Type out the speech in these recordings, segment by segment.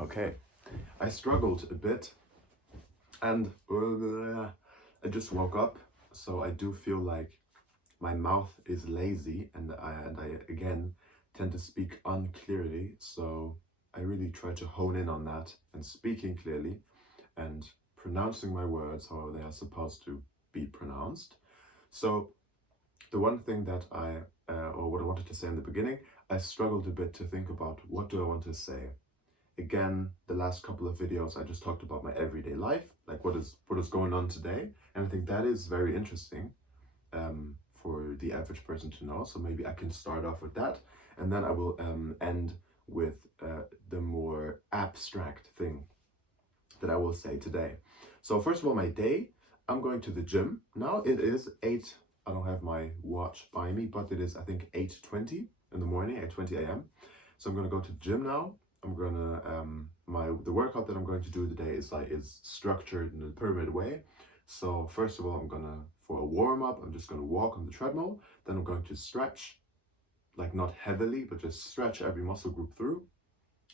Okay, I struggled a bit and I just woke up, so I do feel like my mouth is lazy and I again tend to speak unclearly. So I really try to hone in on that and speaking clearly and pronouncing my words how they are supposed to be pronounced. So the one thing that or what I wanted to say in the beginning, I struggled a bit to think about what do I want to say. Again, the last couple of videos I just talked about my everyday life, like what is going on today, and I think that is very interesting for the average person to know. So maybe I can start off with that, and then I will end with the more abstract thing that I will say today. So first of all, my day, I'm going to the gym. Now it is 8, I don't have my watch by me, but it is I think 8:20 in the morning, 8:20 a.m. So I'm gonna go to the gym now. I'm gonna the workout that I'm going to do today is structured in a pyramid way. So first of all, for a warm up, I'm just gonna walk on the treadmill. Then I'm going to stretch, like not heavily, but just stretch every muscle group through.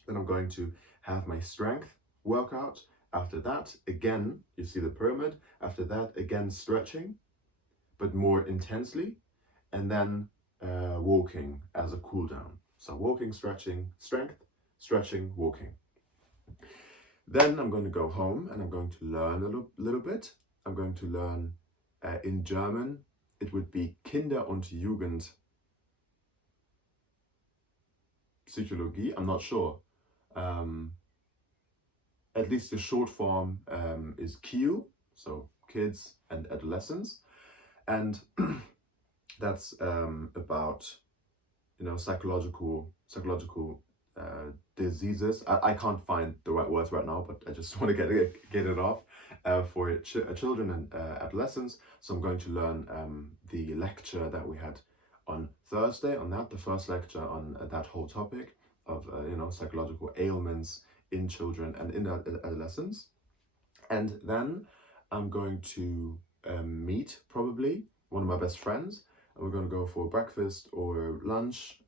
Then I'm going to have my strength workout. After that, again, you see the pyramid. After that, again, stretching, but more intensely. And then walking as a cool down. So walking, stretching, strength, stretching, walking. Then I'm going to go home and I'm going to learn a little bit. I'm going to learn in German. It would be Kinder- und Jugendpsychologie. I'm not sure. At least the short form is Q, so kids and adolescents, and that's about psychological diseases. I can't find the right words right now, but I just want to get it off for children and adolescents. So I'm going to learn the lecture that we had on Thursday on that, the first lecture on that whole topic of psychological ailments in children and in adolescents. And then I'm going to meet probably one of my best friends, and we're going to go for breakfast or lunch.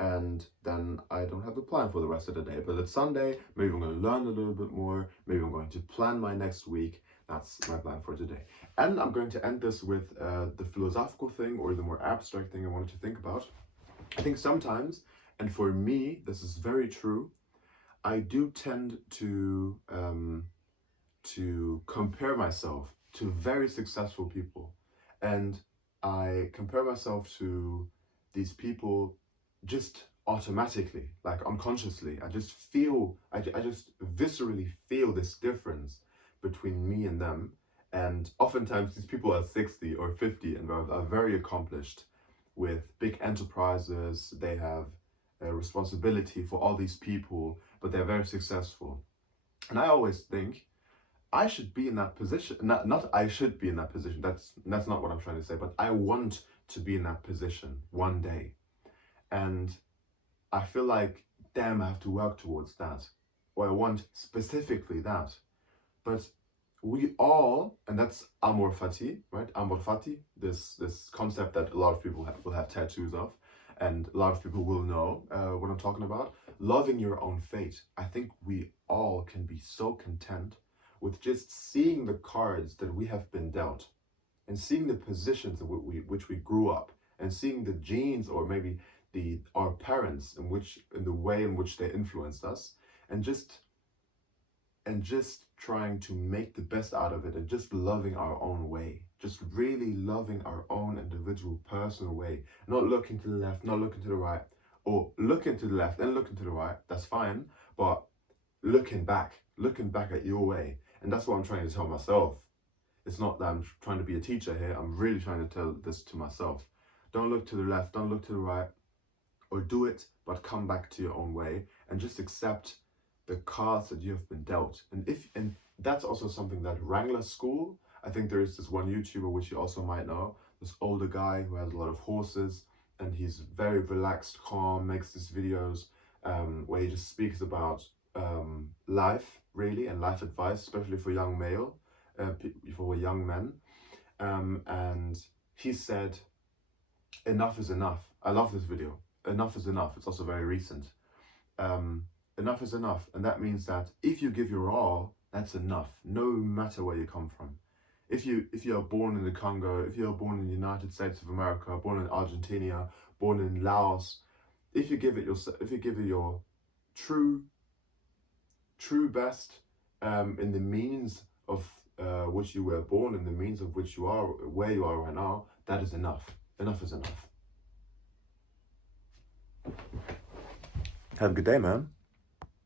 And then I don't have a plan for the rest of the day. But it's Sunday, maybe I'm going to learn a little bit more. Maybe I'm going to plan my next week. That's my plan for today. And I'm going to end this with the philosophical thing or the more abstract thing I wanted to think about. I think sometimes, and for me, this is very true, I do tend to compare myself to very successful people. And I compare myself to these people just automatically, like unconsciously. I just viscerally feel this difference between me and them. And oftentimes these people are 60 or 50 and are very accomplished with big enterprises. They have a responsibility for all these people, but they're very successful. And I always think, I should be in that position. Not I should be in that position. That's not what I'm trying to say. But I want to be in that position one day, and I feel like, damn, I have to work towards that, or I want specifically that. But we all, and that's amor fati, right? Amor fati. This concept that a lot of people will have tattoos of, and a lot of people will know what I'm talking about. Loving your own fate. I think we all can be so content with just seeing the cards that we have been dealt and seeing the positions in which we grew up and seeing the genes or maybe our parents in the way in which they influenced us, and just trying to make the best out of it and just loving our own way, just really loving our own individual personal way, not looking to the left, not looking to the right, or looking to the left and looking to the right, that's fine, but looking back at your way. And that's what I'm trying to tell myself. It's not that I'm trying to be a teacher here. I'm really trying to tell this to myself. Don't look to the left, don't look to the right, or do it, but come back to your own way and just accept the cards that you have been dealt. And that's also something that Wrangler School, I think there is this one YouTuber, which you also might know, this older guy who has a lot of horses, and he's very relaxed, calm, makes these videos where he just speaks about life, really, and life advice, especially for young for young men. And he said, enough is enough. I love this video. Enough is enough. It's also very recent. enough is enough. And that means that if you give your all, that's enough, no matter where you come from. If you are born in the Congo, if you are born in the United States of America, born in Argentina, born in Laos, if you give it your true best, in the means of which you were born, in the means of which you are where you are right now, that is enough. Enough is enough. Have a good day, man.